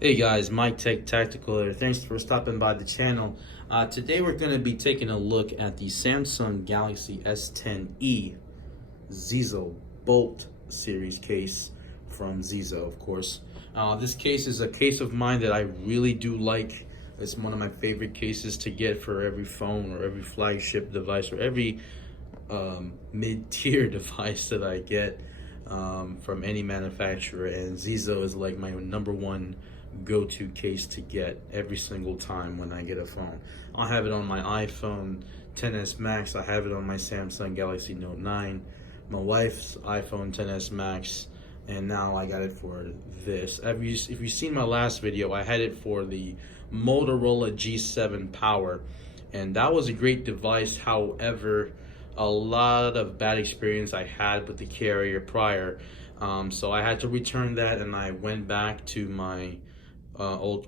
Hey guys, Mike Tech Tactical here. Thanks for stopping by the channel. Today we're going to be taking a look at the Samsung Galaxy S10e Zizo Bolt series case from Zizo, of course. This case is a case of mine that I really do like. It's one of my favorite cases to get for every phone or every flagship device or every mid-tier device that I get from any manufacturer, and Zizo is like my number one go-to case to get every single time when I get a phone. I'll have it on my iPhone XS Max, I have it on my Samsung Galaxy Note 9, my wife's iPhone XS Max, and now I got it for this. If you've seen my last video, I had it for the Motorola G7 Power, and that was a great device. However, a lot of bad experience I had with the carrier prior, so I had to return that, and I went back to my old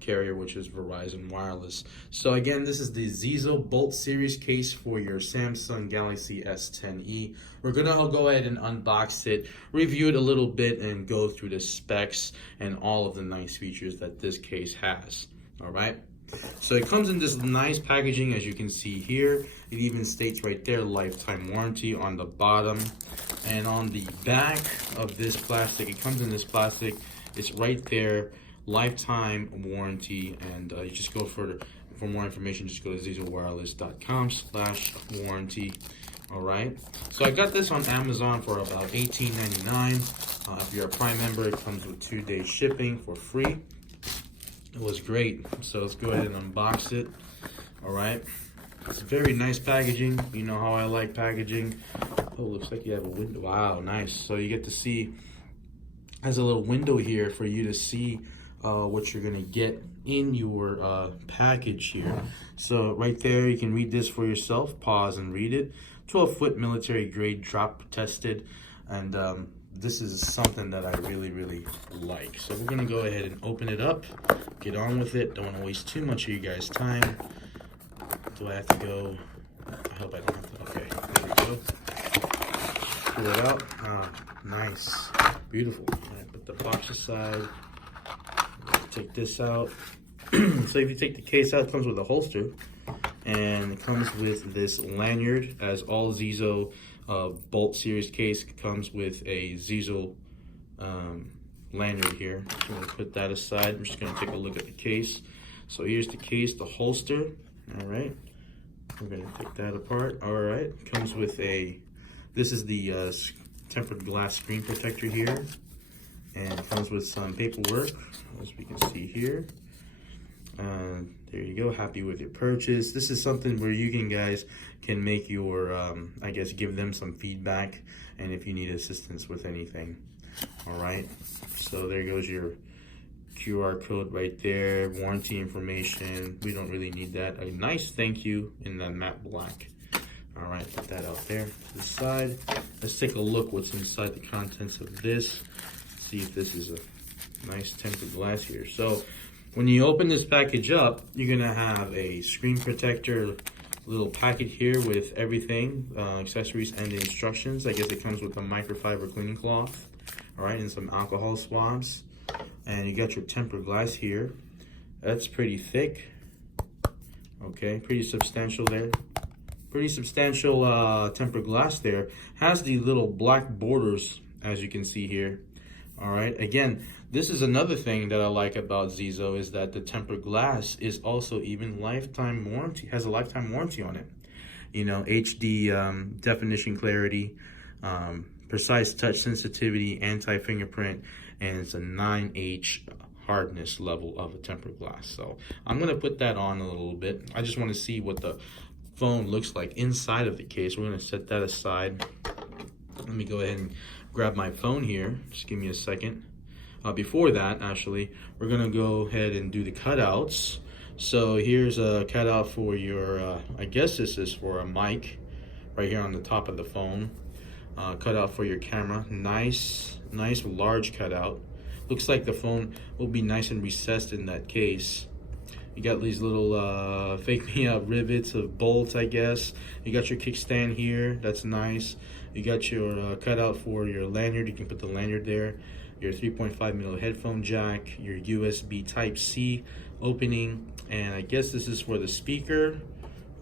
carrier, which is Verizon Wireless. So again, this is the Zizo Bolt series case for your Samsung Galaxy S10e. We're gonna go ahead and unbox it, review it a little bit, and go through the specs and all of the nice features that this case has. All right. So it comes in this nice packaging, as you can see here. It even states right there, lifetime warranty on the bottom. And on the back of this plastic, it comes in this plastic, it's right there, lifetime warranty. And you just go for more information, just go to zizowireless.com/warranty. All right, so I got this on Amazon for about $18.99. If you're a Prime member, it comes with 2-day shipping for free. It was great. So let's go ahead and unbox it. All right, it's very nice packaging. You know how I like packaging. Oh, looks like you have a window. Wow, nice. So you get to see, has a little window here for you to see what you're gonna get in your package here. So right there, you can read this for yourself. Pause and read it. 12-foot military grade drop tested, and this is something that I really like. So we're gonna go ahead and open it up, get on with it. Don't want to waste too much of you guys' time. Do I have to go? I hope I don't have to. Okay, there we go. Pull it out. Nice, beautiful. All right, put the box aside. Take this out. So if you take the case out, it comes with a holster, and it comes with this lanyard, as all Zizo Bolt series case comes with a Zizo lanyard here. So I'm gonna put that aside. I'm just gonna take a look at the case. So here's the case, the holster. All right, we're gonna take that apart. All right, comes with this is the tempered glass screen protector here, and it comes with some paperwork, as we can see here. There you go. Happy with your purchase. This is something where you guys can make your, I guess, give them some feedback, and if you need assistance with anything. All right. So there goes your QR code right there. Warranty information. We don't really need that. A nice thank you in the matte black. All right. Put that out there to the side. Let's take a look what's inside the contents of this. See if this is a nice tempered glass here. So when you open this package up, you're gonna have a screen protector little packet here with everything, accessories and the instructions. I guess it comes with a microfiber cleaning cloth, all right, and some alcohol swabs. And you got your tempered glass here. That's pretty thick. Okay, pretty substantial there. Pretty substantial tempered glass there. Has the little black borders, as you can see here. All right, again, this is another thing that I like about Zizo, is that the tempered glass is also even lifetime warranty, has a lifetime warranty on it. You know, HD definition clarity, precise touch sensitivity, anti-fingerprint, and it's a 9H hardness level of a tempered glass. So I'm gonna put that on a little bit. I just wanna see what the phone looks like inside of the case. We're gonna set that aside. Let me go ahead and grab my phone here. Just give me a second. Before that, actually, we're gonna go ahead and do the cutouts. So here's a cutout for your, I guess this is for a mic, right here on the top of the phone. Cutout for your camera. Nice large cutout. Looks like the phone will be nice and recessed in that case. You got these little fake me out rivets of bolts, I guess. You got your kickstand here. That's nice. You got your cutout for your lanyard. You can put the lanyard there. your 3.5mm headphone jack, your USB Type-C opening, and I guess this is for the speaker.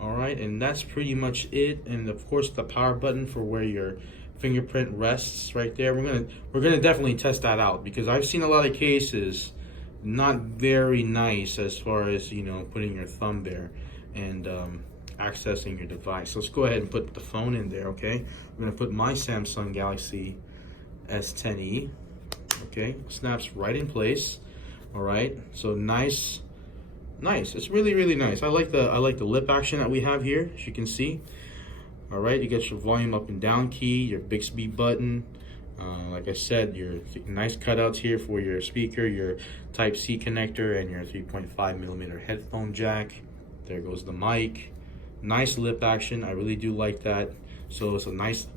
All right, and that's pretty much it. And of course the power button for where your fingerprint rests right there. We're gonna definitely test that out, because I've seen a lot of cases not very nice as far as, you know, putting your thumb there and accessing your device. So let's go ahead and put the phone in there. Okay, I'm gonna put my Samsung Galaxy S10e. Okay, snaps right in place. All right, so nice. It's really nice. I like the lip action that we have here, as you can see. All right, you get your volume up and down key, your Bixby button. Like I said, your nice cutouts here for your speaker, your Type-C connector, and your 3.5mm headphone jack. There goes the mic. Nice lip action. I really do like that. So it's a nice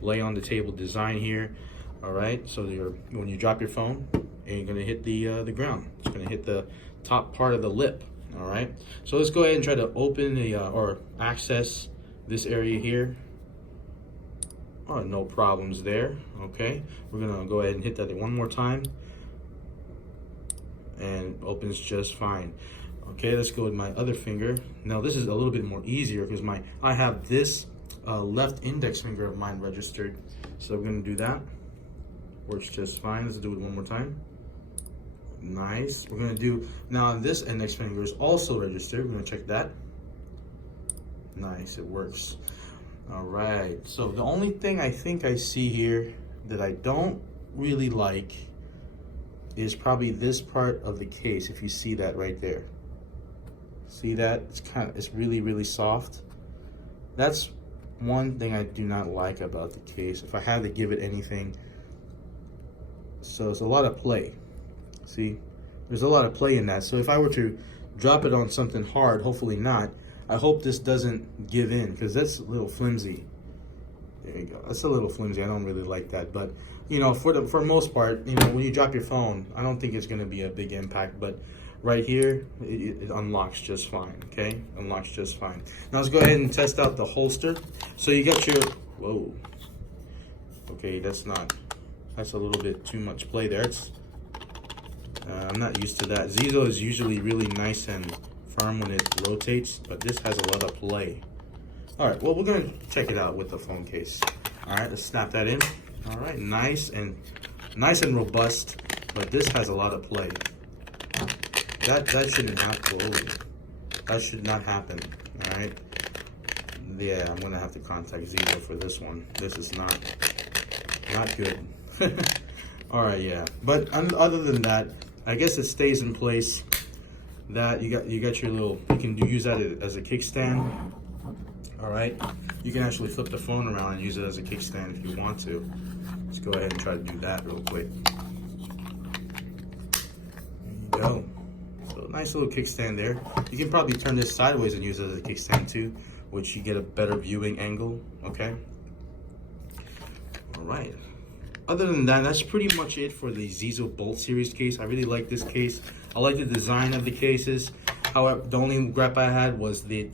lay on the table design here. All right, so when you drop your phone, it ain't gonna hit the ground. It's gonna hit the top part of the lip. All right, so let's go ahead and try to open the or access this area here. Oh, no problems there. Okay, we're gonna go ahead and hit that one more time, and it opens just fine. Okay, let's go with my other finger. Now this is a little bit more easier because I have this left index finger of mine registered, so I'm gonna do that. Works just fine. Let's do it one more time. Nice. We're gonna do now. This index finger is also registered. We're gonna check that. Nice, it works. All right, so the only thing I think I see here that I don't really like is probably this part of the case. If you see that right there, see that? It's really soft. That's one thing I do not like about the case, if I had to give it anything. So it's a lot of play. See, there's a lot of play in that. So if I were to drop it on something hard, hopefully not, I hope this doesn't give in, because that's a little flimsy. There you go. That's a little flimsy. I don't really like that. But, you know, for the most part, you know, when you drop your phone, I don't think it's going to be a big impact. But right here, it unlocks just fine. Okay, unlocks just fine. Now let's go ahead and test out the holster. So you got your, whoa. Okay, that's a little bit too much play there. I'm not used to that. Zizo is usually really nice and firm when it rotates, but this has a lot of play. All right, well, we're gonna check it out with the phone case. All right, let's snap that in. All right, nice and robust, but this has a lot of play. That shouldn't happen. That should not happen. All right. Yeah, I'm gonna have to contact Zizo for this one. This is not good. All right, yeah. But other than that, I guess it stays in place. That you got your little, you can use that as a kickstand. All right, you can actually flip the phone around and use it as a kickstand if you want to. Let's go ahead and try to do that real quick. There you go. So nice little kickstand there. You can probably turn this sideways and use it as a kickstand too, which you get a better viewing angle. Okay. All right. Other than that, that's pretty much it for the Zizo Bolt series case. I really like this case. I like the design of the cases. However, the only gripe I had was the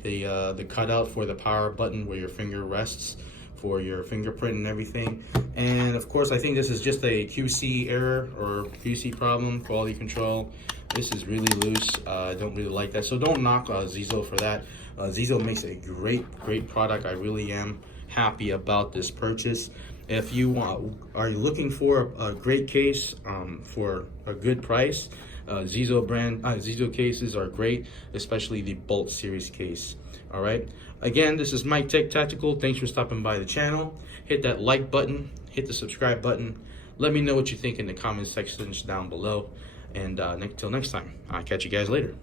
cutout for the power button where your finger rests for your fingerprint and everything. And of course, I think this is just a QC error or QC problem, quality control. This is really loose. I don't really like that. So don't knock Zizo for that. Zizo makes a great product. I really am happy about this purchase. If you are looking for a great case for a good price, Zizo cases are great, especially the Bolt series case. All right. Again, this is Mike Tech Tactical. Thanks for stopping by the channel. Hit that like button, hit the subscribe button. Let me know what you think in the comment sections down below. And until next time, I'll catch you guys later.